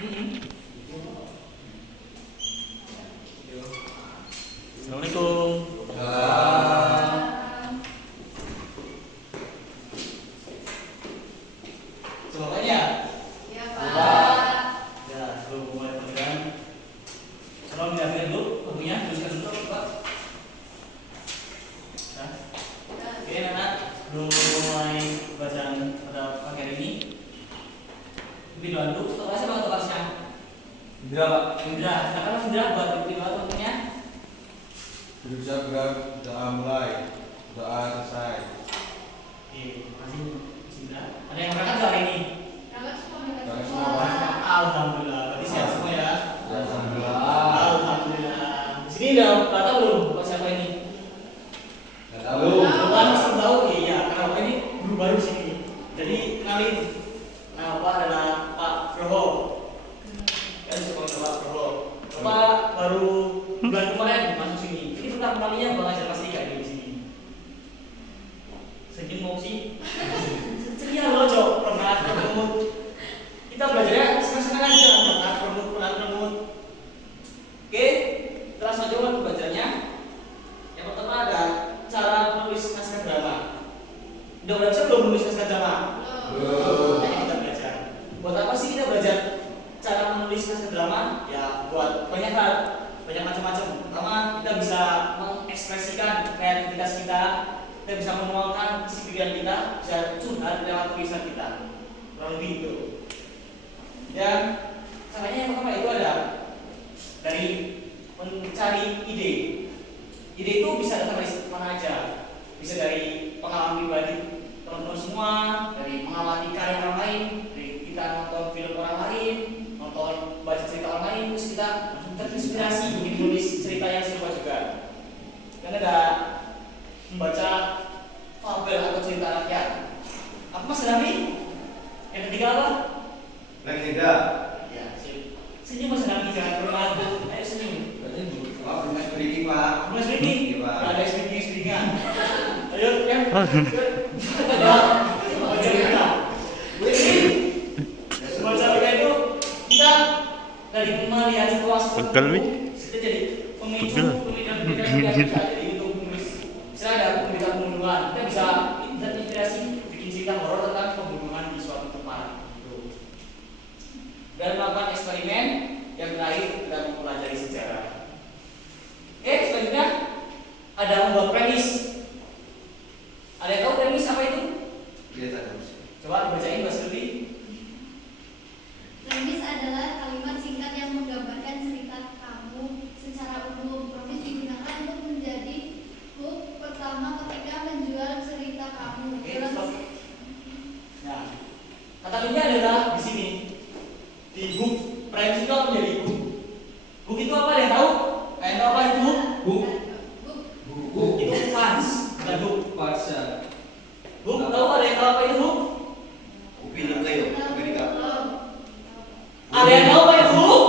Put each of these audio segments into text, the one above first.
Assalamualaikum. Semuanya? Ya, Pak. Ya, sebelum mulai pelajaran, tolong diambil dulu bukunya, tuliskan dulu, Pak. Nah, oke, anak, sebelum mulai bacaan pada pagi hari ini, lebih dulu, untuk saya bakal tugasnya. Indra, Pak. Indra, silakan Mas Indra buat lebih dulu waktunya. Bisa gerak, doa mulai, doa selesai. Oke, masih Indra. Ada yang berangkat nggak hari ini? Berangkat semua. Berangkat semua, Pak. Alhamdulillah, berarti sehat semua ya. Alhamdulillah. Alhamdulillah. Di sini udah tahu belum Pak siapa ini? Nggak tahu. Bukan masih tahu, iya. Karena Pak ini guru baru di sini. Jadi kenalin, nah Pak adalah Pak Proho. Kan suka sama Pak Proho. Bapak baru bulan kemarin masuk sini. Ini pertama kalinya Bapak ngajar kelas 3 di sini. Senyum mau sih? Ceria loh, Cok. Pernah ketemu. Kita belajarnya senang-senang aja, pernah promote. Oke, kita langsung aja ke belajarnya. Yang pertama ada cara menulis naskah drama. Udah bisa belum menulis naskah drama? Belum. Ayo kita belajar. Buat apa sih kita belajar cara menulis naskah drama? Ya buat banyak hal, banyak macam-macam. Pertama kita bisa mengekspresikan kreativitas kita bisa menuangkan isi pikiran kita, bisa curhat lewat tulisan kita. Kurang lebih itu. Dan caranya yang pertama itu ada dari mencari ide. Ide itu bisa datang dari mana aja. Bisa dari pengalaman pribadi teman-teman semua, dari mengamati karya orang lain, dari kita nonton film orang lain, nonton baca cerita orang lain, terus kita terinspirasi bikin tulis cerita yang serupa juga. Dan ada membaca fabel atau cerita rakyat. Apa Mas Rami? Yang ketiga apa? Yang tidak. Ya, senyum Mas Rami, jangan bermalu. Ayo senyum. Pak, Mas Briki, Pak. Mas Riki, Iya, Pak. ada speaking-speakingan. Ayo, yang baca cerita. Baca cerita itu kita dari melihat situasi tertentu, kita jadi pemicu pemikiran kita. Jadi untuk menulis, misalnya ada pemberita pembunuhan, kita bisa terinspirasi bikin cerita horor tentang pembunuhan di suatu tempat. Gitu. Dan melakukan eksperimen yang terakhir kita mempelajari sejarah. Oke, selanjutnya ada membuat premis. Ada yang tahu premis apa itu? Iya, tahu. Coba dibacain Mbak Silvi. Premis adalah kalimat singkat yang menggambarkan cerita kamu secara umum. Premis digunakan untuk menjadi hook pertama ketika menjual cerita kamu. Oke, stop. Nah, kata kuncinya adalah di sini. Di hook. Premis itu apa menjadi hook? Hook itu apa? Ada yang tahu? Ada yang tahu apa itu hook? Hook. Hook itu fans, bukan hook. Pasar. Hook tahu ada yang tahu apa itu hook? Film kayu, Amerika. Ada yang tahu apa itu hook?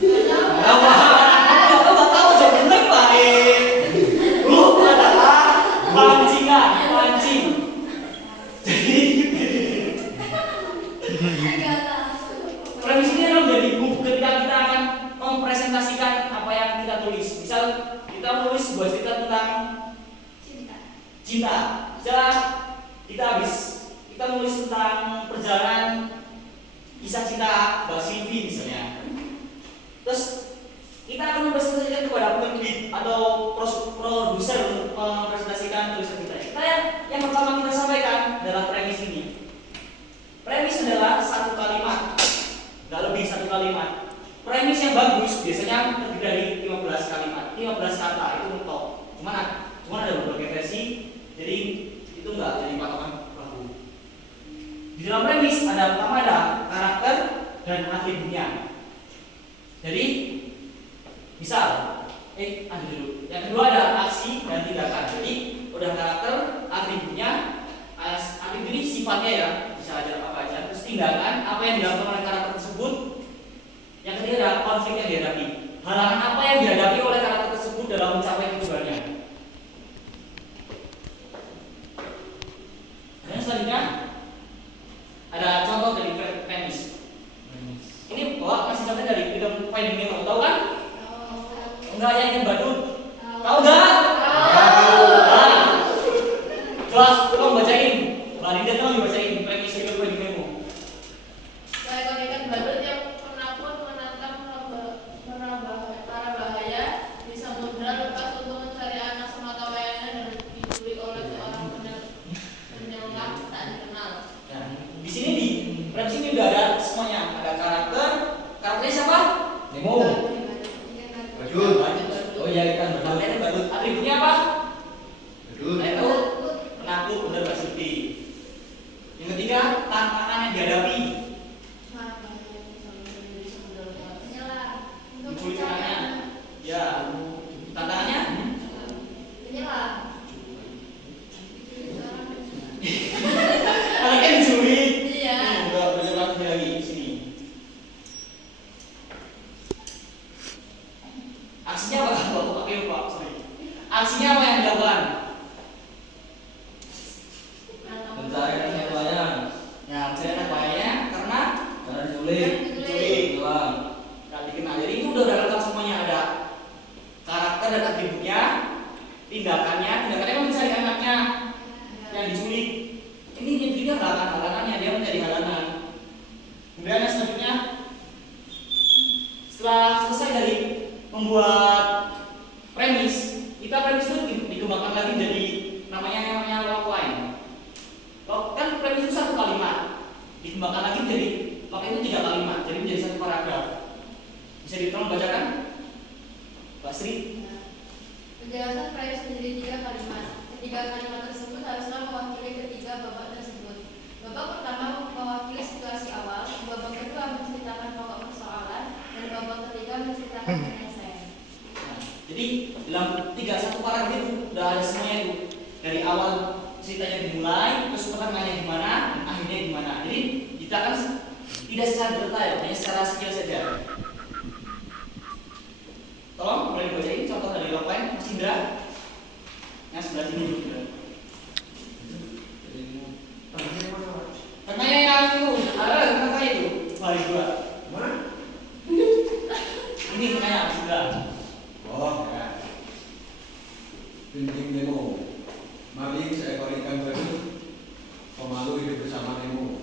Nggak tahu jawab bener Pak. Hook adalah pancingan, pancing. Jadi premis ini adalah menjadi hook ketika kita akan mempresentasikan apa yang kita tulis. Misal kita menulis sebuah cerita tentang cinta. Misal kita menulis tentang perjalanan kisah cinta Mbak Silvi misalnya. Terus kita akan mempresentasikan kepada penerbit atau produser untuk mempresentasikan tulisan kita. Kita yang pertama kita sampaikan adalah premis ini. Premis adalah satu kalimat, nggak lebih satu kalimat. Premis yang bagus biasanya terdiri dari 15 kalimat, 15 kata itu mentok. Cuman ada berbagai versi, jadi itu nggak jadi patokan baku. Di dalam premis ada pertama ada karakter dan atributnya. Jadi misal, ada dulu. Yang kedua ada aksi dan tindakan. Jadi udah karakter, atributnya, atribut ini sifatnya ya, bisa aja apa aja. Terus tindakan, apa yang dilakukan oleh karakter tersebut. Yang ketiga ada konflik yang dihadapi. Halangan apa yang dihadapi oleh karakter tersebut dalam mencapai tujuannya. Dan selanjutnya ada contoh dari premis. Ini pembacaan dari film Finding Nemo, tahu kan? Tahu. Enggak yang ikan badut. Tahu. Tahu enggak? Nah, coba kamu bacain. Mbak Dinda kamu dibacain premis film Finding Nemo. Seekor ikan badut yang penakut menantang para bahaya di samudra lepas untuk mencari anak sematawayangnya dan diculik oleh seorang penyelam tak dikenal. Nah, di sini di premis ini udah ada semuanya. Ada karakternya siapa? Nemo. Badut. Oh iya ikan badut. Karakternya badut. Atributnya apa? Badut. Nah, itu penakut, bener Mbak Suti. Yang ketiga, tantangan yang dihadapi. Penyelam. Untuk Menculik mencari anaknya. anak. Ya, tantangannya Penyelam. anaknya diculik. Iya. Enggak boleh lagi di sini. Aksinya apa? Bapak pakai lupa, sorry. Aksinya apa yang dilakukan? Mencari anak nelayan Ya, mencari anak bahayanya karena karena diculik. Hilang. nggak dikenal. Jadi itu udah lengkap semuanya, ada karakter dan atributnya, tindakannya kan mencari anaknya yang diculik. Ini juga halangannya, dia menjadi halangan. Kemudian yang selanjutnya, setelah selesai dari membuat premis, kita premis itu dikembangkan lagi jadi namanya logline. Kan premis itu satu kalimat, dikembangkan lagi jadi log itu 3 kalimat, jadi menjadi satu paragraf. Bisa ditolong bacakan, Mbak Sri? Penjelasan premis menjadi 3 kalimat. Ketiga kalimat tersebut haruslah mewakili ketiga babak tersebut. Babak pertama mewakili situasi awal, babak kedua menceritakan pokok persoalan, dan babak ketiga menceritakan penyelesaian. Nah, jadi dalam 1 paragraf itu udah ada semuanya itu. Dari awal ceritanya dimulai, terus pertengahannya gimana, dan akhirnya gimana. Jadi kita kan tidak secara detail, hanya secara skill saja. Tolong boleh dibacain contoh dari logline, Mas Indra. Yang sebelah sini juga. Pertanyaan yang itu, ada kata itu, hari 2. Mana? Ini pertanyaan Mas Indra. Oh, ya. Finding Nemo. Marlin seekor ikan badut pemalu hidup bersama Nemo,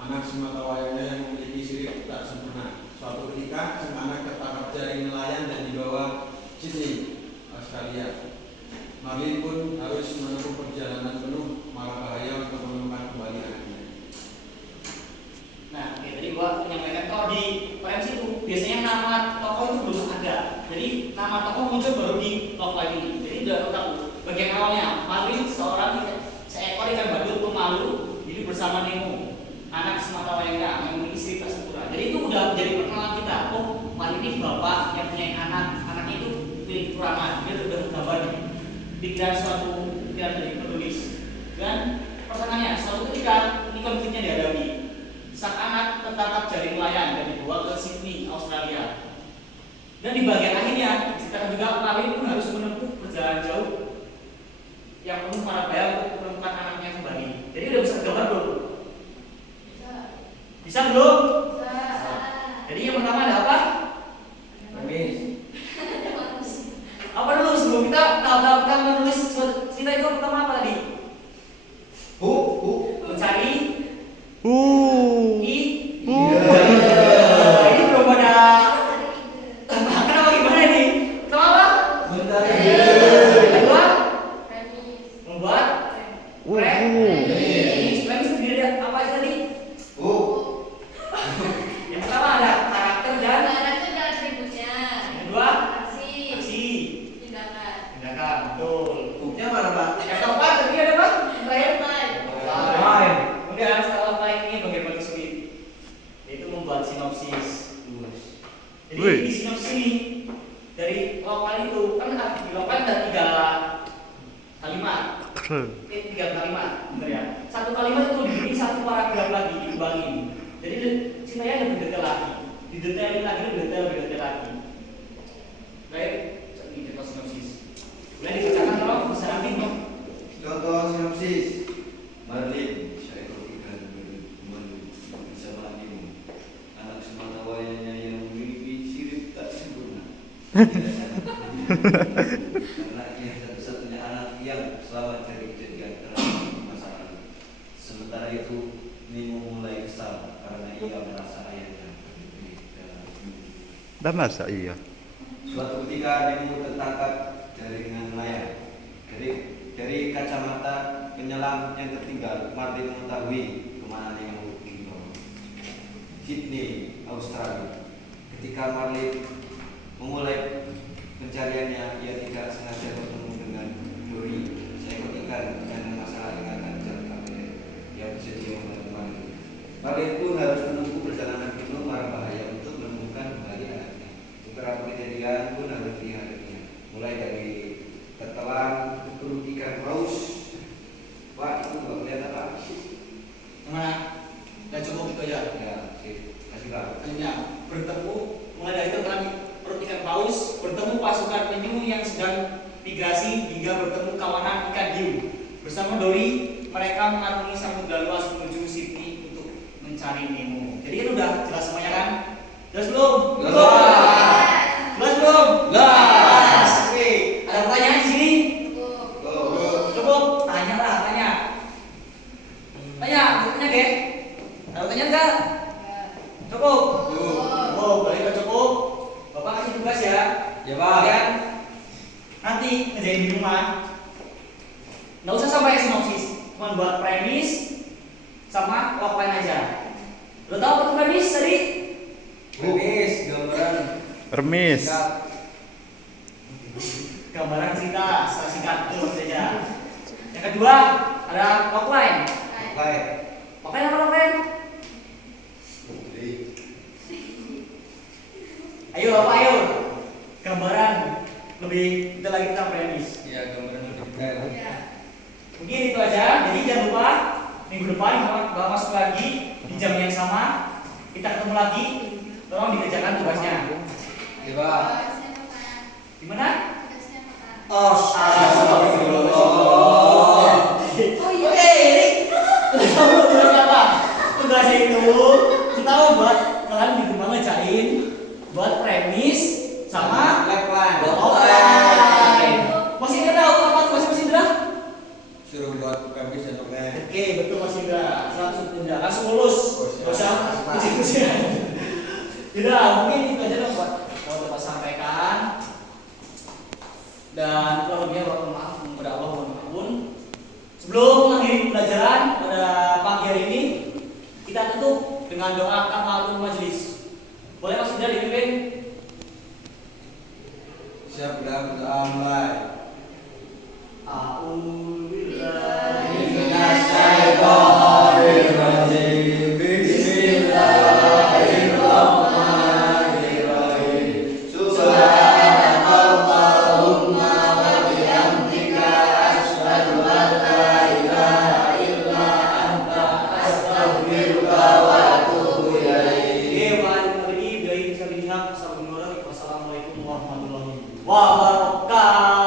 anak sematawayangnya yang memiliki sirip tak sempurna. Suatu ketika sang anak tertangkap jaring nelayan dan dibawa Sydney, Australia. Marlin pun harus menempuh perjalanan penuh mara bahaya untuk menemukan kembali anaknya. Nah, oke, tadi gua menyampaikan kalau di PMC itu biasanya nama tokoh itu belum ada. Jadi nama tokoh muncul baru di logline ini. Jadi udah tahu bagian awalnya. Marlin seekor ikan badut pemalu hidup bersama Nemo, anak sematawayangnya yang memiliki sirip tak sempurna. Jadi itu udah jadi perkenalan kita. Oh, Marlin ini bapak yang punya anak, anaknya itu milik kekurangan. Dia sudah gambar di pikiran dari penulis. Dan pertanyaannya, suatu ketika ini konfliknya dihadapi. Sang anak tertangkap jaring nelayan dan dibawa ke Sydney, Australia. Dan di bagian akhirnya, diceritakan juga Marlin pun harus menempuh perjalanan jauh yang penuh mara bahaya untuk menemukan anaknya kembali. Jadi udah bisa gambar belum? Bisa belum? Jadi yang pertama ada apa? Premis. Apa dulu sebelum kita tahap-tahap menulis cerita itu pertama apa tadi? Mencari ini belum ada. Kenapa gimana ini? Kenapa? Mencari. Kedua, Premis. membuat premis. Premis terdiri dari apa aja tadi? Yang pertama ada karakter dan Karakter dan atributnya. yang kedua Aksi. aksi, Tindakan. tindakan, betul. Buknya mana, Pak? Yang keempat tadi ada apa? Terakhir. Lain. Kemudian setelah lain ini bagian paling sulit, yaitu membuat sinopsis. Jadi di sinopsis ini dari lokal itu kan di lokal ada 3 kalimat. 3 kalimat, bener ya. 1 kalimat itu diberi 1 paragraf lagi dikembangin. Jadi ceritanya lebih detail lagi, didetailin lagi, lebih detail lagi. Baik, ini contoh sinopsis. Boleh dibacakan tolong bisa nanti dong. Contoh sinopsis. Marlin seekor ikan badut pemalu bersama Nemo, anak sematawayangnya yang memiliki Karena ia satu-satunya anak yang selamat dari kejadian keras di masa lalu. Sementara itu, Nemo mulai kesal karena ia merasa ayahnya berdiri dalam mimpi. Dah masa iya. Suatu ketika Nemo tertangkap jaringan nelayan. Dari kacamata penyelam yang tertinggal, Martin mengetahui kemana Nemo dibawa. Sydney, Australia. Ketika Marlin memulai pencariannya, ia tidak sengaja bertemu dengan Dory, seekor ikan yang masalah ingatan jangka pendek yang bersedia membantu Marlin. Marlin pun harus menempuh perjalanan penuh mara bahaya untuk menemukan kembali anaknya. Beberapa kejadian pun harus dihadapinya, mulai dari tertelan berburu ikan paus. Wah, itu nggak kelihatan Pak. Gimana? Dan cukup itu aja. Ya, sip. Kasih Pak. Selanjutnya, bertemu mulai dari tertelan perut ikan paus, bertemu pasukan penyu yang sedang migrasi hingga bertemu kawanan ikan hiu. Bersama Dory, mereka mengarungi samudra luas menuju Sydney untuk mencari Nemo. Jadi kan udah jelas semuanya kan? Jelas belum? Jelas. Jelas belum? Jelas. Oke, ada pertanyaan di sini? Go. Cukup? Tanya lah, tanya. Tanya, Ge? Ada pertanyaan nggak? Cukup? Oh, boleh nggak cukup? Bapak kasih tugas ya. Ya, Pak. Kalian nanti ngerjain di rumah. Nggak usah sampai sinopsis, cuma buat premis sama outline aja. Lo tahu apa itu premis tadi? Premis, gambaran. Remis. Gambaran cerita, secara singkat itu saja. Yang kedua ada outline. Baik. Outline apa outline? Ayo Bapak, ayo. Gambaran lebih kita lagi tentang premis. Ya, gambaran lebih detail. Mungkin itu aja. Jadi jangan lupa minggu depan Bapak masuk lagi di jam yang sama. Kita ketemu lagi. Tolong dikerjakan tugasnya. Ya, Pak. Gimana? Oh, Astagfirullah. Oke, ini kamu tugasnya apa? Tugasnya itu kita buat kalian di rumah ngejain buat premis sama outline. Masih Indra tahu apa tugasnya Mas Indra? Suruh buat premis dan outline. Oke, betul Mas Indra. 100 Indra langsung lulus. Gak usah ujian-ujian. Tidak, mungkin itu aja dong buat mau dapat sampaikan. Dan kalau lebihnya mohon maaf kepada Allah, mohon ampun. Sebelum mengakhiri pembelajaran pada pagi hari ini, kita tutup dengan doa kafaratul majelis. Boleh Mas Indra dipimpin? Siap dan berdoa mulai. A'udzubillahi Minasyaitonirrajim. Bismillahirrahmanirrahim. Subhanakallahumma wa bihamdika asyhadu an la ilaha illa anta astaghfiruka wa atubu ilaik. Wassalamualaikum warahmatullahi wabarakatuh.